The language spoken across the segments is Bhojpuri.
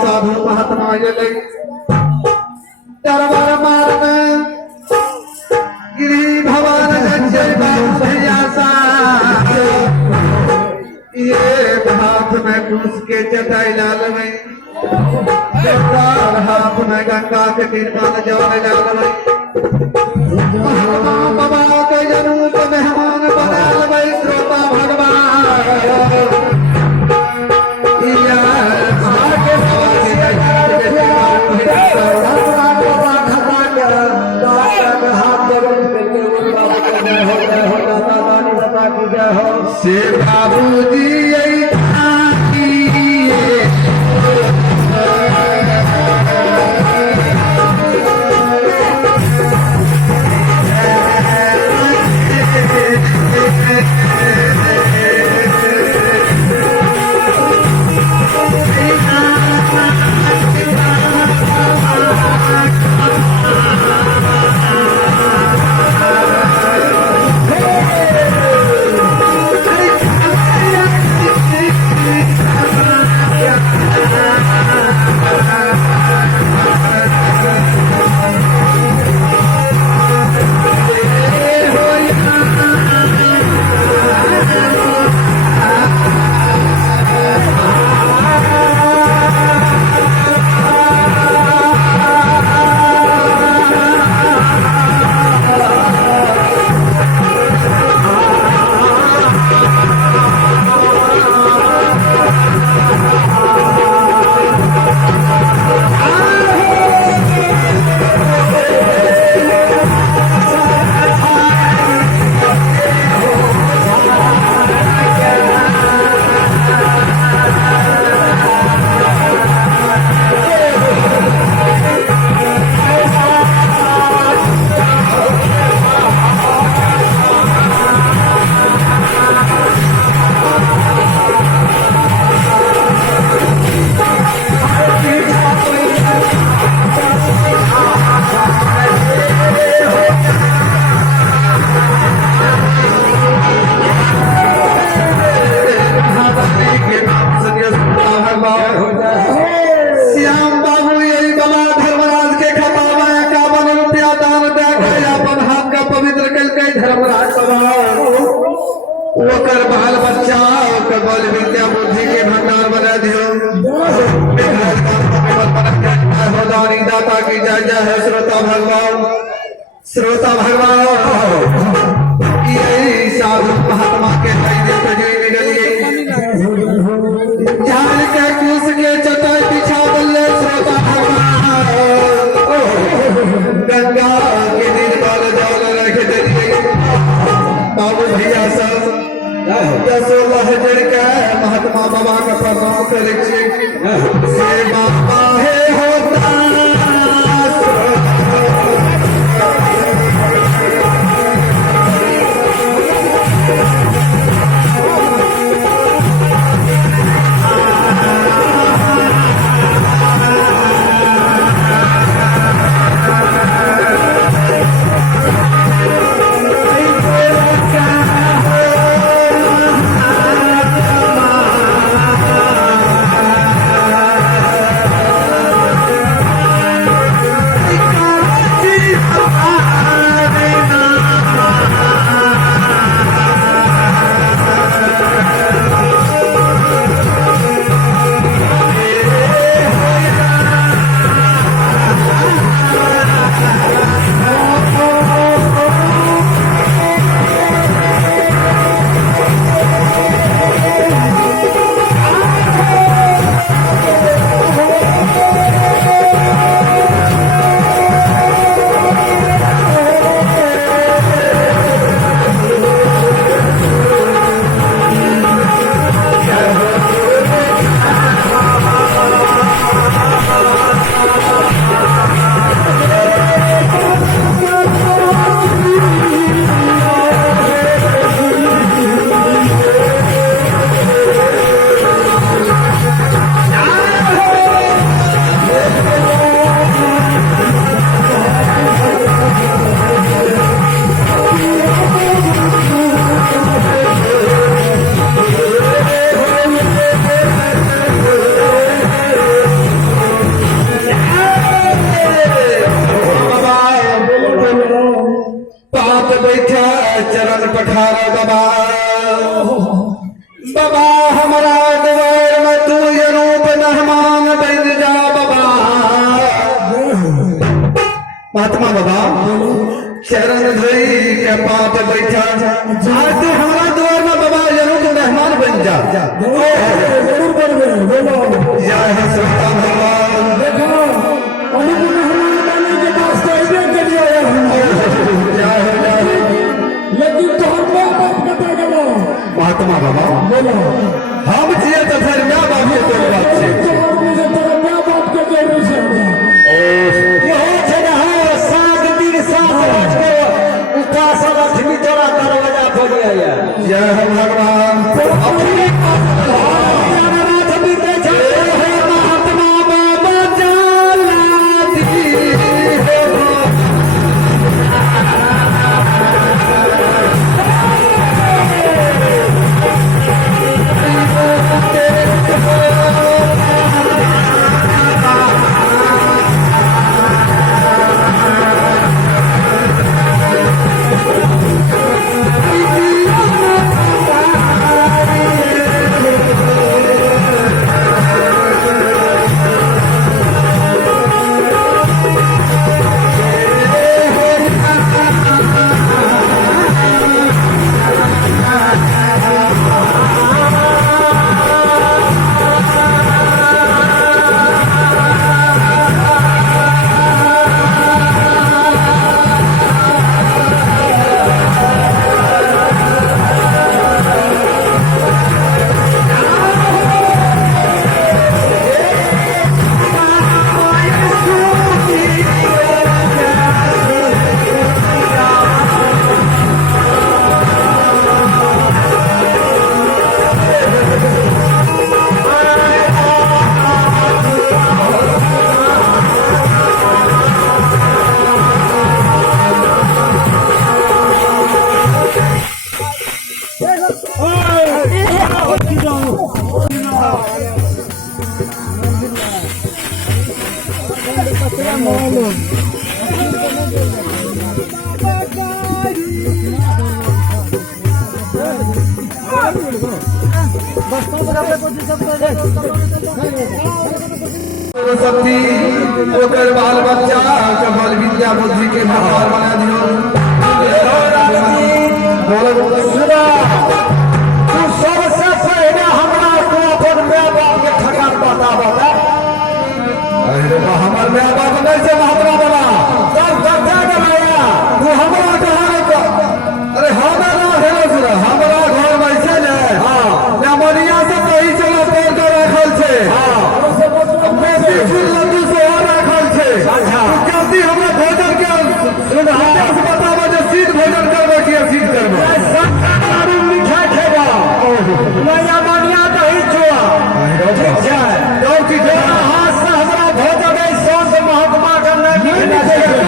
साधु महात्मा दरबार मारन गिरी भवन ये हाथ में घूस के चटाई लाल में हाथ में गंगा के तिरपाल जवान लाल में बाबा के जन्म को मेहमान बनाल में श्रोता भगवान से बाबूजी ओकर बाल बच्चा ओकर बल विद्या बुद्धि के भंडार बना दियो दाता की जय जय है श्रोता भगवान यही साधु महात्मा के झाड़ के कूस के चटाई बिछा बल्ले श्रोता भगवान गंगा के निर्मल जल रख दिए बाबू भैया सब महात्मा बाबा का प्रणाम करे से बाबा हे होता पाप बैठा चरण पठार बाबा बाबा हमारा द्वार में तू रूप मेहमान बन जा बाबा महात्मा बाबा चरण धोई के पाप बैठा आज तू हमारा द्वार में बाबा रूप मेहमान बन जा जरूर करबे जय हो श्रीराम भगवान देखो अनुप मेहमान बने के पास तो ऐसे करिए लेकिन तोहर बाप कते गेलो महात्मा बाबा बोलो हम जिए तो फिर क्या बाप के कोई बात छे तोहर में से तेरा माँ बाप के जरूर से यहो छे ना 7 दिन 7 रात के उपासना लक्ष्मी तोरा दरवाजा खोलिया या जय हो भगवान अपने रात बीते छे हे महात्मा बाबा जाला सरस्वती ओकर बाल बच्चा के बल विद्या बुद्धि के भगवान बना दियो सुना तू सबसे पहले हमरा को अपन माँ बाप के ठकान बता बता अरे बा हमर माँ बाप नहीं से महात्मा बाबा सब बता बनाया तू हमरा कहा अरे हमारा है सुना हमारा घर में छै ने हां नमनिया से कहीं चला तोड़ के रखल छे बेसी फूल लड्डू से और रखल छे अच्छा। तू कहती हमरा भोजन के सुना से बताबो जे सीध भोजन करबो कि सीध करबो सरकार मिठाई खेबा नया मनिया दही चुआ ठीक छै और की तेरा हाथ से हमरा भोजन है संत महात्मा का नहीं मिलना चाहिए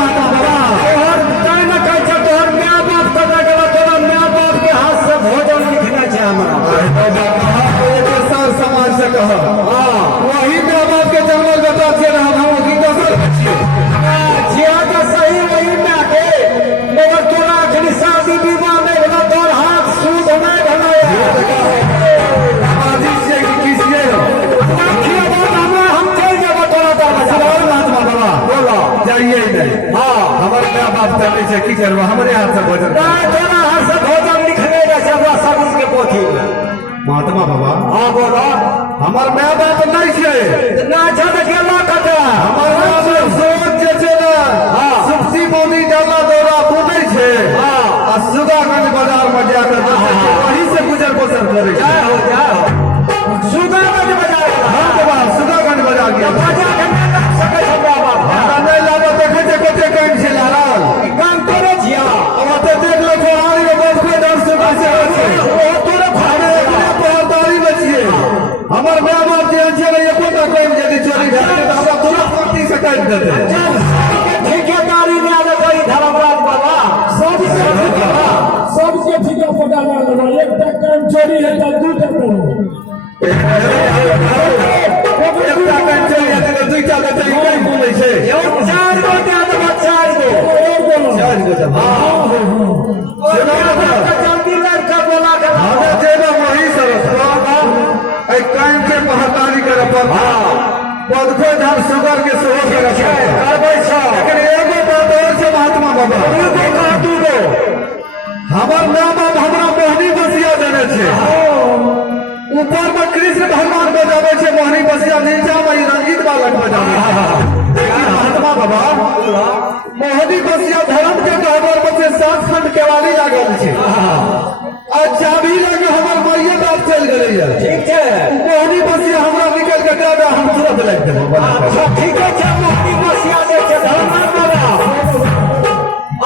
माता बाबा और तय न कह छै तोहर माँ बाप कतऽ गेलो तोरा माँ बाप के हाथ से भोजन लिखना छै हमरा समाज से कह हाँ वही माँ बाप के जंगल बता छे ना हम की कसर जिया तो सही वही में के मगर तोरा अखनी शादी विवाह में भेलो तोर हाथ सूद नहीं भेलो आजी से की किसिए देखिए बात हमरा हम चल जेबो तोरा दरवाजा सवाल महात्मा बाबा बोलो जाइए नहीं हाँ हमारे माँ बाप करने से की करबो हमरे हाथ से भोजन नहीं तोरा हाथ से भोजन लिखने रहे छै हमरा सर्विस के पोथी में महात्मा बाबा हाँ बोलो हमार माँ बाप नहीं छे ना छै तो गेला कतऽ हमार माँ बाप सोच जे छे ना हाँ। सुप्सी बोली डाला दौरा बुनै छे हाँ। आ सुगागंज बाजार में जाकर वहीं से गुजर बसर करे छे जय हो सुगागंज बाजार हाँ बाबा सुगागंज बाजार गया बाजार के नहीं लग सकै छै माँ बाप हमरा नहीं लागत देखे छे कते कम छे लाल काम करे छिया अब तो देख लो फरारी में बैठ के डर से बचे छे ओ तोरे हमारे अपने पहरदारी में छिए हमर माँ बाप जे छे ना एको टा कम यदि चोरी भए गेलै त हमरा पूरा प्रति से काट देते ठेकेदारी में आले कोई धर्मराज बाबा सबके ठीका पता लगा एक टा काम चोरी है तो 2 टा करो एकटा कम चोरी हेतै त दुईटा बेटा ई कहीं बोलै छे चार गो दे देबो चार गो चार गो जल्दी लड़का बोला के हमें जेबा वही सरसवा ऐ कान के पहचानी करे पड़ता पदको धर सुगर के सेहो करे करबै छ लेकिन एगो बात और से महात्मा बाबा तू गो हमर नाम अब हमरा मोहनी बसिया देने छे ऊपर में कृष्ण भगवान बजावे छे मोहनी बसिया नीचा में ई रंगीत बालक बजावे देखिए महात्मा बाबा मोहनी बसिया धर्म के कहबर में से 7 खंड केवाली लागल छे आ चाबी लगे हमर मैये बाप चल गेलै है ठीक छै मोहनी बसिया हमरा निकल के कहबे हम तुरंत लाग देबो अच्छा ठीक छै मोहनी बसिया दे छै धर्म बाबा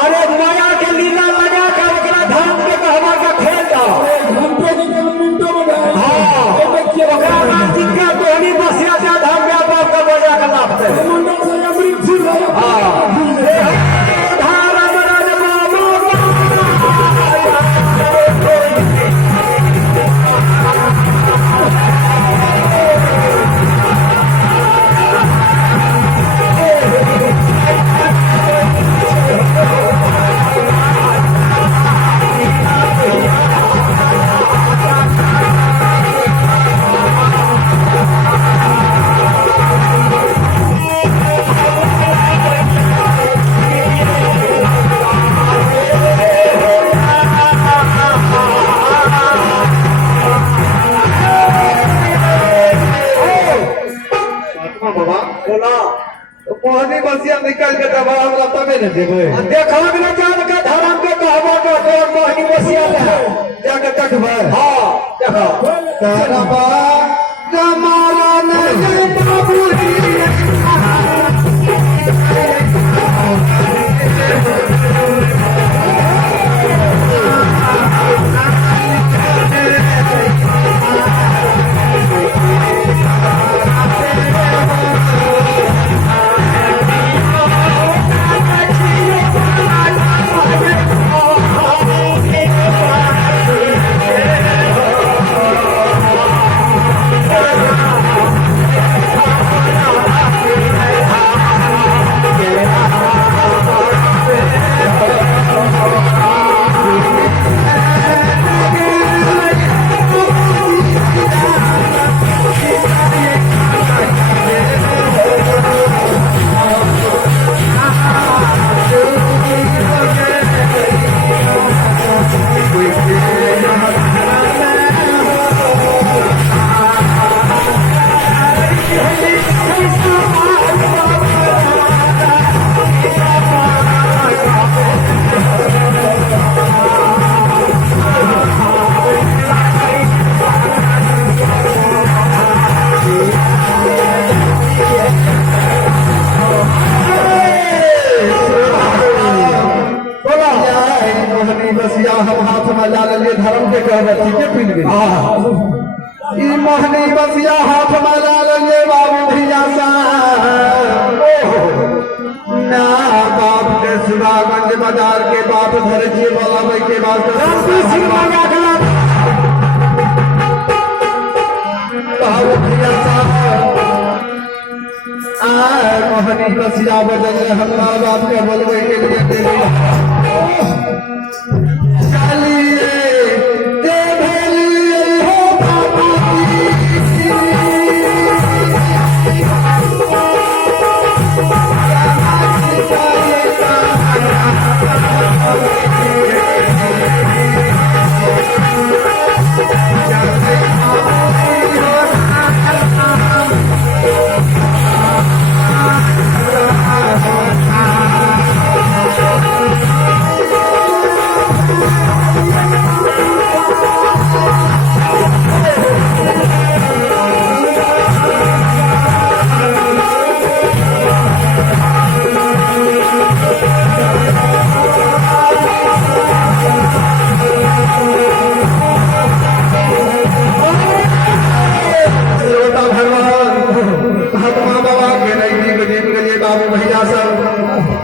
अरे माया के लीला लगा के ओकरा धर्म के कहवा के खेल जाओ घंटों के मिनटों में हां ओकरा नास्तिक के मोहनी बसिया से धर्म के बाप का बजा के लाभते मंडल से अमृत सिंह हां धर्म राज बाबा बोला मोहनी बसिया निकल के दबा हमरा तबे न देबै देखा बिना जान के धर्म के कहवा के तोर मोहनी बसिया है जाके देखबै हां देखो तरबा कमाला नहीं बाबूजी बसिया हम हाथ में ला लिए धर्म के कहबे ठीके पिन गेल ई मोहनी बसिया हाथ में ला लिए बाबू भैया सा ना बाप के सुरागंज बाजार के बाप धर के बोलावे के बाद रामजी सिंह मांगा गला बाबू भैया सा मोहनी बसिया बदल हमरा बाप के बोलवे के लिए देली चलिए देवलिए हो बाबा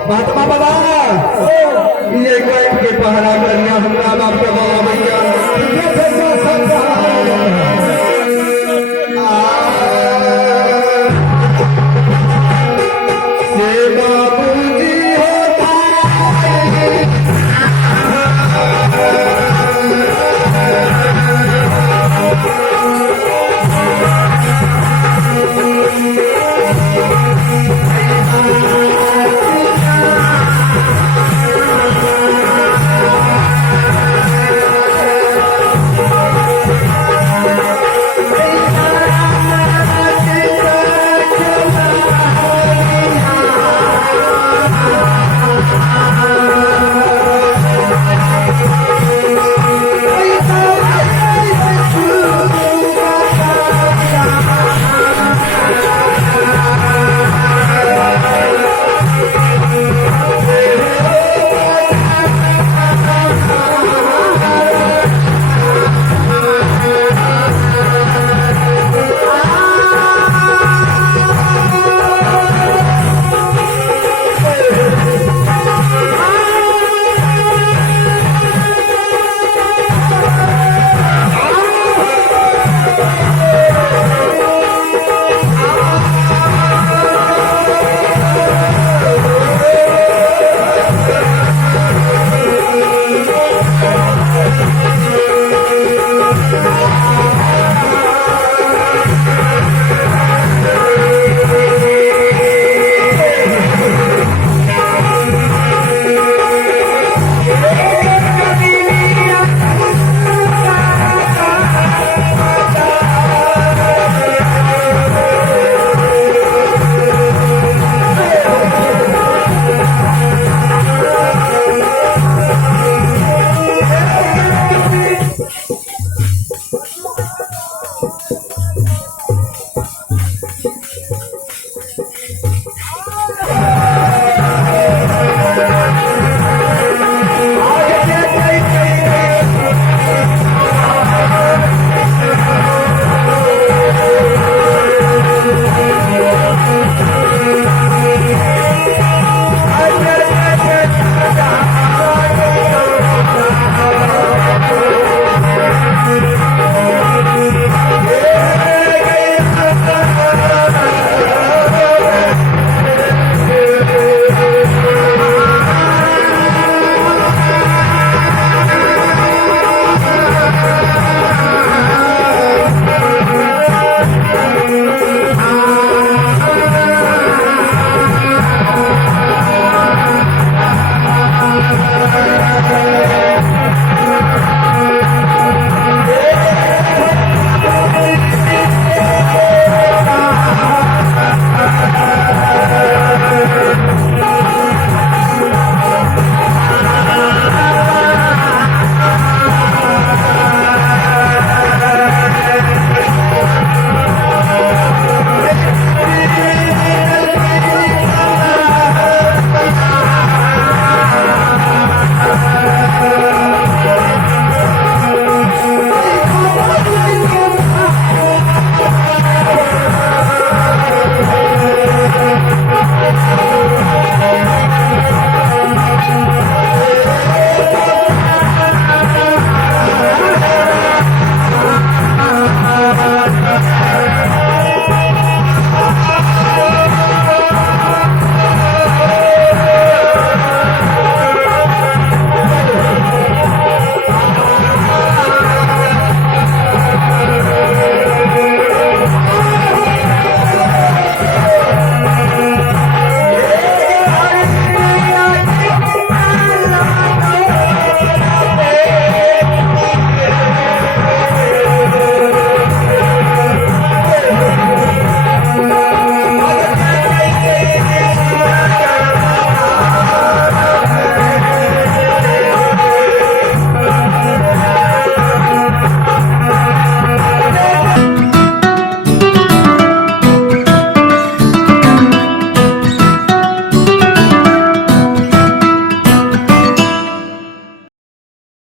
महात्मा बाबा ये कोई के पहरा कर